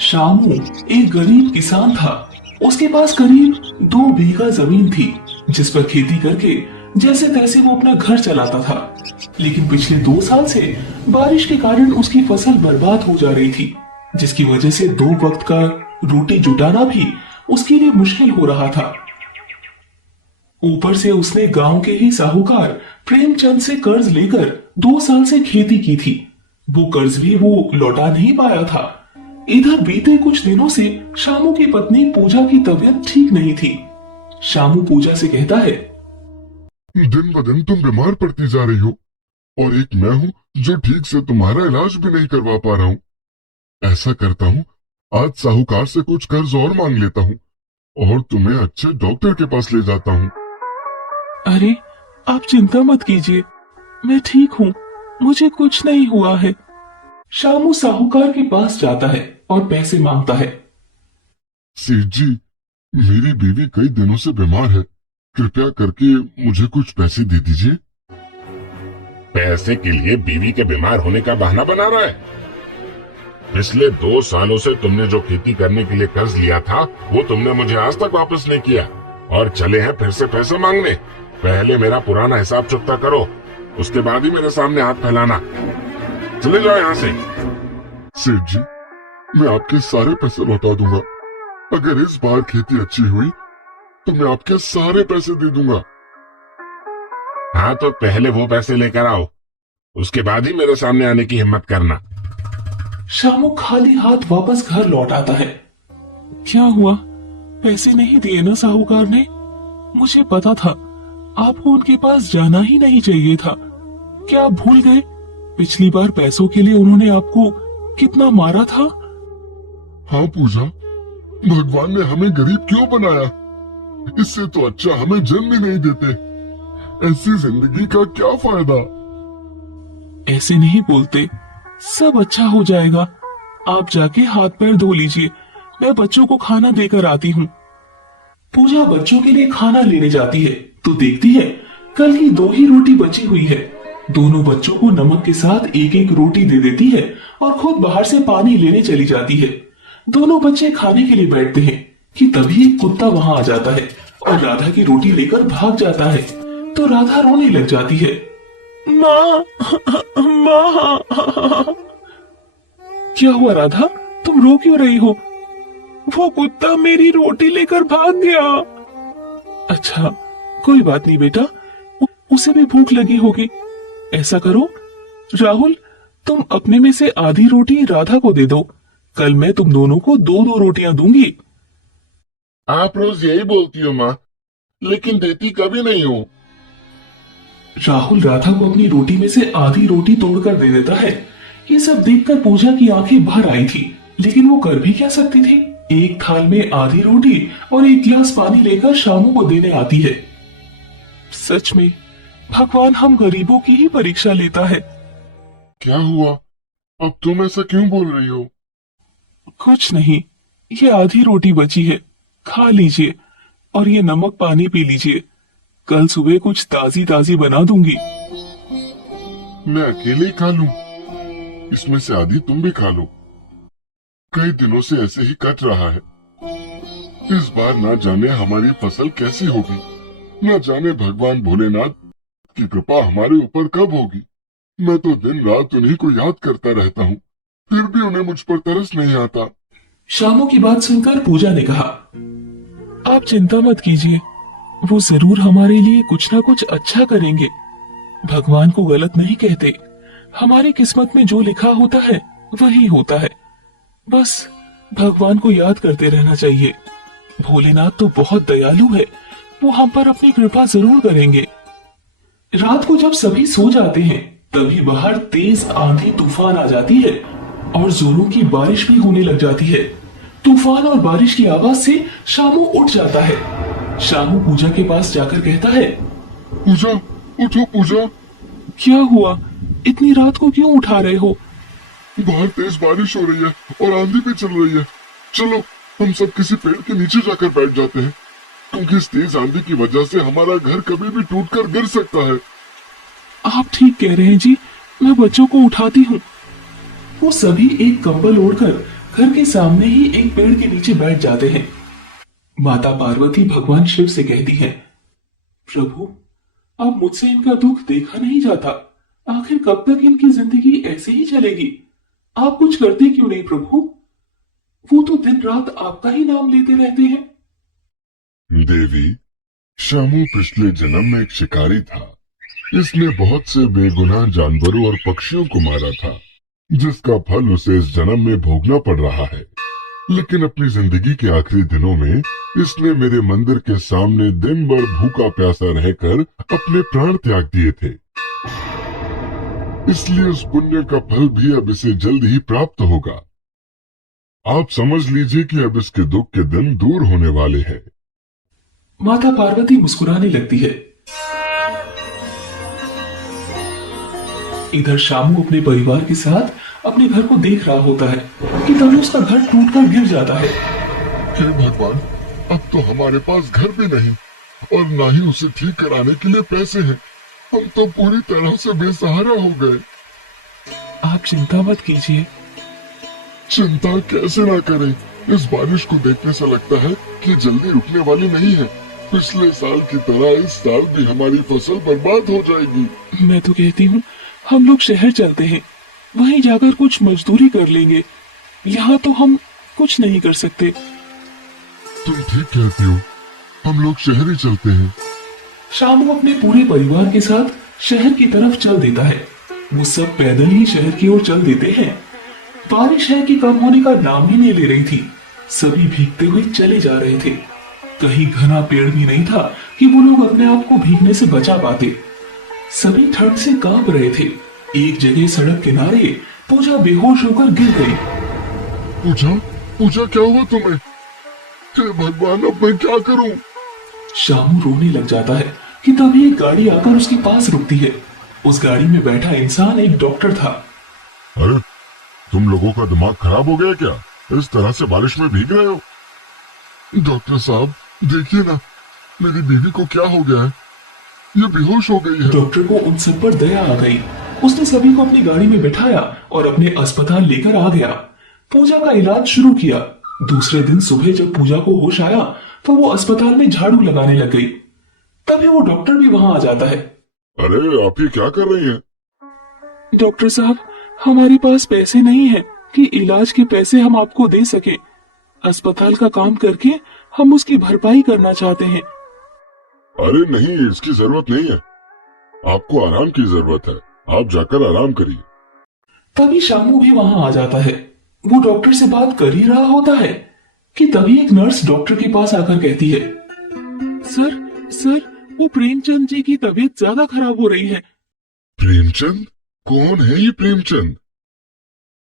शामू एक गरीब किसान था। उसके पास करीब 2 बीघा जमीन थी, जिस पर खेती करके जैसे तैसे वो अपना घर चलाता था। लेकिन पिछले 2 साल से बारिश के कारण उसकी फसल बर्बाद हो जा रही थी, जिसकी वजह से 2 वक्त का रोटी जुटाना भी उसके लिए मुश्किल हो रहा था। ऊपर से उसने गांव के ही साहूकार प्रेमचंद से कर्ज लेकर 2 साल से खेती की थी। वो कर्ज भी वो लौटा नहीं पाया था। इधर बीते कुछ दिनों से शामू की पत्नी पूजा की तबीयत ठीक नहीं थी। शामू पूजा से कहता है, दिन ब दिन तुम बीमार पड़ती जा रही हो और एक मैं हूँ जो ठीक से तुम्हारा इलाज भी नहीं करवा पा रहा हूँ। ऐसा करता हूँ, आज साहूकार से कुछ कर्ज और मांग लेता हूँ और तुम्हें अच्छे डॉक्टर के पास ले जाता हूँ। अरे आप चिंता मत कीजिए, मैं ठीक हूँ, मुझे कुछ नहीं हुआ है। शामू साहूकार के पास जाता है और पैसे मांगता है। सेठ जी, मेरी बीवी कई दिनों से बीमार है, कृपया करके मुझे कुछ पैसे दे दीजिए। पैसे के लिए बीवी के बीमार होने का बहाना बना रहा है? पिछले 2 सालों से तुमने जो खेती करने के लिए कर्ज लिया था वो तुमने मुझे आज तक वापस नहीं किया और चले हैं फिर से पैसे मांगने। पहले मेरा पुराना हिसाब चुकता करो, उसके बाद ही मेरे सामने हाथ फैलाना। चले जाओ यहाँ से। सेठ जी, मैं आपके सारे पैसे लौटा दूंगा। अगर इस बार खेती अच्छी हुई तो मैं आपके सारे पैसे दे दूंगा। हाँ तो पहले वो पैसे लेकर आओ, उसके बाद ही मेरे सामने आने की हिम्मत करना। शामू खाली हाथ वापस घर लौट आता है। क्या हुआ, पैसे नहीं दिए ना साहूकार ने? मुझे पता था आपको उनके पास जाना ही नहीं चाहिए था। क्या आप भूल गए पिछली बार पैसों के लिए उन्होंने आपको कितना मारा था? हाँ पूजा, भगवान ने हमें गरीब क्यों बनाया? इससे तो अच्छा हमें जन्म ही नहीं देते। ऐसी जिंदगी का क्या फायदा? ऐसे नहीं बोलते, सब अच्छा हो जाएगा। आप जाके हाथ पैर धो लीजिए, मैं बच्चों को खाना देकर आती हूँ। पूजा बच्चों के लिए खाना लेने जाती है तो देखती है कल ही 2 ही रोटी बची हुई है। दोनों बच्चों को नमक के साथ एक एक रोटी दे देती है और खुद बाहर से पानी लेने चली जाती है। दोनों बच्चे खाने के लिए बैठते हैं कि तभी एक कुत्ता वहां आ जाता है और राधा की रोटी लेकर भाग जाता है। तो राधा रोने लग जाती है। माँ, माँ। क्या हुआ राधा, तुम रो क्यों रही हो? वो कुत्ता मेरी रोटी लेकर भाग गया। अच्छा, कोई बात नहीं बेटा, उसे भी भूख लगी होगी। ऐसा करो राहुल, तुम अपने में से आधी रोटी राधा को दे दो। कल मैं तुम दोनों को 2-2 रोटियां दूंगी। आप रोज यही बोलती हो माँ, लेकिन देती कभी नहीं हो। राहुल राधा को अपनी रोटी में से आधी रोटी तोड़कर दे देता है। ये सब देखकर पूजा की आंखें भर आई थी, लेकिन वो कर भी क्या सकती थी। एक थाल में आधी रोटी और एक गिलास पानी लेकर शामू को देने आती है। सच में भगवान हम गरीबों की ही परीक्षा लेता है। क्या हुआ, अब तुम ऐसा क्यों बोल रही हो? कुछ नहीं, ये आधी रोटी बची है, खा लीजिए और ये नमक पानी पी लीजिए। कल सुबह कुछ ताजी ताजी बना दूंगी। मैं अकेले ही खा लूं? इसमें से आधी तुम भी खा लो। कई दिनों से ऐसे ही कट रहा है। इस बार ना जाने हमारी फसल कैसी होगी, ना जाने भगवान भोलेनाथ की कृपा हमारे ऊपर कब होगी। मैं तो दिन रात उन्हीं को याद करता रहता हूँ, फिर भी उन्हें मुझ पर तरस नहीं आता। शामू की बात सुनकर पूजा ने कहा, आप चिंता मत कीजिए, वो जरूर हमारे लिए कुछ ना कुछ अच्छा करेंगे। भगवान को गलत नहीं कहते, हमारी किस्मत में जो लिखा होता है वही होता है। बस भगवान को याद करते रहना चाहिए। भोलेनाथ तो बहुत दयालु है, वो हम पर अपनी कृपा जरूर करेंगे। रात को जब सभी सो जाते हैं तभी बाहर तेज आंधी तूफान आ जाती है और जोरों की बारिश भी होने लग जाती है। तूफान और बारिश की आवाज से शामू उठ जाता है। शामू पूजा के पास जाकर कहता है, पूजा, उठो पूजा। क्या हुआ, इतनी रात को क्यों उठा रहे हो? बाहर तेज बारिश हो रही है और आंधी भी चल रही है। चलो हम सब किसी पेड़ के नीचे जाकर बैठ जाते हैं, क्योंकि इस तेज आंधी की वजह से हमारा घर कभी भी टूटकर गिर सकता है। आप ठीक कह रहे हैं जी, मैं बच्चों को उठाती हूँ। वो सभी एक कंबल ओढ़कर घर के सामने ही एक पेड़ के नीचे बैठ जाते हैं। माता पार्वती भगवान शिव से कहती है, प्रभु अब मुझसे इनका दुख देखा नहीं जाता, आखिर कब तक इनकी जिंदगी ऐसे ही चलेगी? आप कुछ करते क्यों नहीं प्रभु? वो तो दिन रात आपका ही नाम लेते रहते हैं। देवी, शामू पिछले जन्म में एक शिकारी था। इसने बहुत से बेगुनाह जानवरों और पक्षियों को मारा था, जिसका फल उसे इस जन्म में भोगना पड़ रहा है। लेकिन अपनी जिंदगी के आखिरी दिनों में इसने मेरे मंदिर के सामने दिन भर भूखा प्यासा रहकर अपने प्राण त्याग दिए थे। इसलिए उस पुण्य का फल भी अब इसे जल्द ही प्राप्त होगा। आप समझ लीजिए कि अब इसके दुख के दिन दूर होने वाले हैं। माता पार्वती मुस्कुराने लगती है। इधर शामू अपने परिवार के साथ अपने घर को देख रहा होता है कि तभी उसका घर टूटकर गिर जाता है। हे भगवान, अब तो हमारे पास घर भी नहीं और ना ही उसे ठीक कराने के लिए पैसे हैं। हम तो पूरी तरह से बेसहारा हो गए। आप चिंता मत कीजिए। चिंता कैसे ना करें? इस बारिश को देखने से लगता है कि जल्दी रुकने वाली नहीं है। पिछले साल की तरह इस साल भी हमारी फसल बर्बाद हो जाएगी। मैं तो कहती हूँ हम लोग शहर चलते हैं, वहीं जाकर कुछ मजदूरी कर लेंगे। यहाँ तो हम कुछ नहीं कर सकते। तुम ठीक कहती हो, हम लोग शहर ही चलते हैं। शामू अपने पूरे परिवार के साथ शहर की तरफ चल देता है। वो सब पैदल ही शहर की ओर चल देते हैं। बारिश है कि कम होने का नाम ही नहीं ले रही थी। सभी भीगते हुए चले जा रहे थे। कहीं घना पेड़ भी नहीं था कि वो लोग अपने आप को भीगने से बचा पाते। सभी ठंड से कांप रहे थे। एक जगह सड़क किनारे पूजा बेहोश होकर गिर गई। पूजा, पूजा क्या हुआ तुम्हें? हे भगवान, अब मैं क्या करूं? शामू रोने लग जाता है कि तभी एक गाड़ी आकर उसके पास रुकती है। उस गाड़ी में बैठा इंसान एक डॉक्टर था। अरे, तुम लोगों का दिमाग खराब हो गया क्या? इस तरह से बारिश में भीग रहे हो? डॉक्टर साहब, देखिए ना, मेरी बीवी को क्या हो गया है। ये बेहोश हो गई है। डॉक्टर को उन सब पर दया आ गई। उसने सभी को अपनी गाड़ी में बिठाया और अपने अस्पताल लेकर आ गया। पूजा का इलाज शुरू किया। दूसरे दिन सुबह जब पूजा को होश आया तो वो अस्पताल में झाड़ू लगाने लग गई। तभी वो डॉक्टर भी वहां आ जाता है। अरे, आप ये क्या कर रही हैं? डॉक्टर साहब, हमारे पास पैसे नहीं है कि इलाज के पैसे हम आपको दे सके। अस्पताल का काम करके हम उसकी भरपाई करना चाहते हैं। अरे नहीं, इसकी जरूरत नहीं है। आपको आराम की जरूरत है। आप जाकर आराम करिए। तभी शामू भी वहां आ जाता है। वो डॉक्टर से बात कर ही रहा होता है कि तभी एक नर्स डॉक्टर के पास आकर कहती है, सर, वो प्रेमचंद जी की तबीयत ज्यादा खराब हो रही है। प्रेमचंद? कौन है ये प्रेमचंद?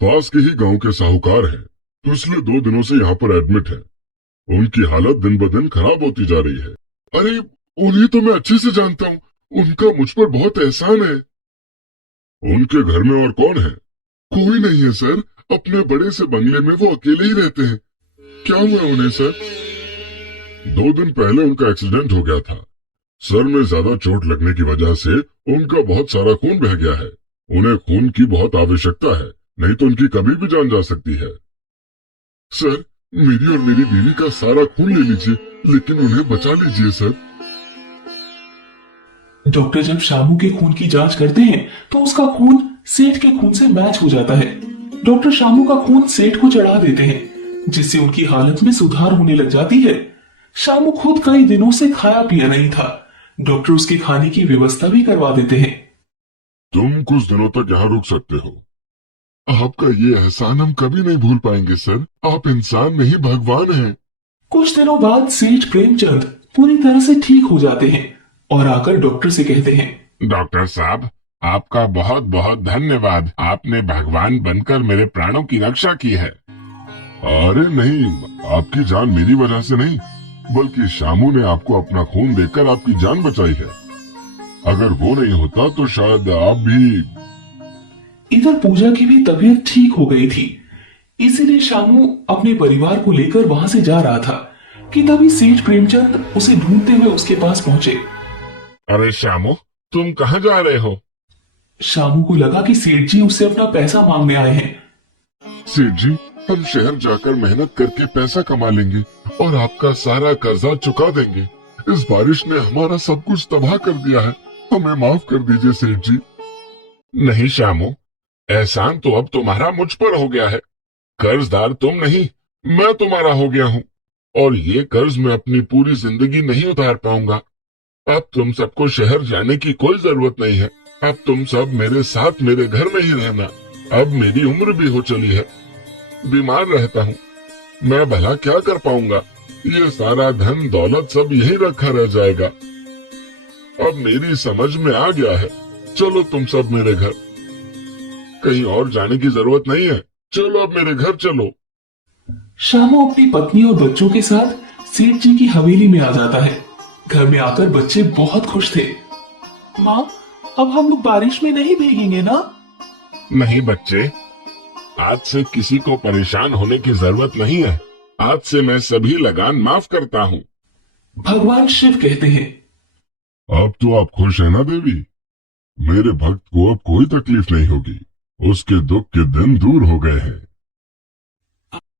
पास के ही गांव के साहूकार हैं। पिछले 2 दिनों से यहाँ पर एडमिट है। उनकी हालत दिन ब दिन खराब होती जा रही है। अरे, उन्हें तो मैं अच्छे से जानता हूँ। उनका मुझ पर बहुत एहसान है। उनके घर में और कौन है? कोई नहीं है सर। अपने बड़े से बंगले में वो अकेले ही रहते हैं। क्या हुआ उन्हें सर? 2 दिन पहले उनका एक्सीडेंट हो गया था। सर में ज्यादा चोट लगने की वजह से उनका बहुत सारा खून बह गया है। उन्हें खून की बहुत आवश्यकता है, नहीं तो उनकी कभी भी जान जा सकती है। सर, मेरी और मेरी बीवी का सारा खून ले लीजिए, लेकिन उन्हें बचा लीजिए सर। डॉक्टर जब शामू के खून की जांच करते हैं तो उसका खून सेठ के खून से मैच हो जाता है। डॉक्टर शामू का खून सेठ को चढ़ा देते हैं, जिससे उनकी हालत में सुधार होने लग जाती है। शामू खुद कई दिनों से खाया पिया नहीं था। डॉक्टर उसके खाने की व्यवस्था भी करवा देते हैं। तुम कुछ दिनों तक यहाँ रुक सकते हो। आपका ये एहसान हम कभी नहीं भूल पाएंगे सर। आप इंसान नहीं, भगवान हैं। कुछ दिनों बाद सेठ प्रेमचंद पूरी तरह से ठीक हो जाते हैं और आकर डॉक्टर से कहते हैं, डॉक्टर साहब, आपका बहुत बहुत धन्यवाद। आपने भगवान बनकर मेरे प्राणों की रक्षा की है। अरे नहीं, आपकी जान मेरी वजह से नहीं, बल्कि शामू ने आपको अपना खून देकर आपकी जान बचाई है। अगर वो नहीं होता तो शायद आप भी। इधर पूजा की भी तबीयत ठीक हो गई थी। इसीलिए शामू अपने परिवार को लेकर वहां से जा रहा था कि तभी सेठ प्रेमचंद उसे ढूंढते हुए उसके पास पहुंचे। अरे शामू, तुम कहाँ जा रहे हो? शामू को लगा कि सेठ जी उससे अपना पैसा मांगने आए हैं। सेठ जी, हम शहर जाकर मेहनत करके पैसा कमा लेंगे और आपका सारा कर्जा चुका देंगे। इस बारिश ने हमारा सब कुछ तबाह कर दिया है। हमें माफ कर दीजिए सेठ जी। नहीं श्यामू, एहसान तो अब तुम्हारा मुझ पर हो गया है। कर्जदार तुम नहीं, मैं तुम्हारा हो गया हूँ, और ये कर्ज मैं अपनी पूरी जिंदगी नहीं उतार पाऊंगा। अब तुम सबको शहर जाने की कोई जरूरत नहीं है। अब तुम सब मेरे साथ मेरे घर में ही रहना। अब मेरी उम्र भी हो चली है, बीमार रहता हूँ, मैं भला क्या कर पाऊंगा। ये सारा धन दौलत सब यहीं रखा रह जाएगा। अब मेरी समझ में आ गया है। चलो तुम सब मेरे घर, कहीं और जाने की जरूरत नहीं है। चलो अब मेरे घर चलो। श्यामू अपनी पत्नी और बच्चों के साथ सेठ जी की हवेली में आ जाता है। घर में आकर बच्चे बहुत खुश थे। माँ, अब हम लोग बारिश में नहीं भीगेंगे ना? नहीं बच्चे, आज से किसी को परेशान होने की जरूरत नहीं है। आज से मैं सभी लगान माफ करता हूँ। भगवान शिव कहते हैं। अब तो आप खुश है ना देवी? मेरे भक्त को अब कोई तकलीफ नहीं होगी। उसके दुख के दिन दूर हो गए हैं।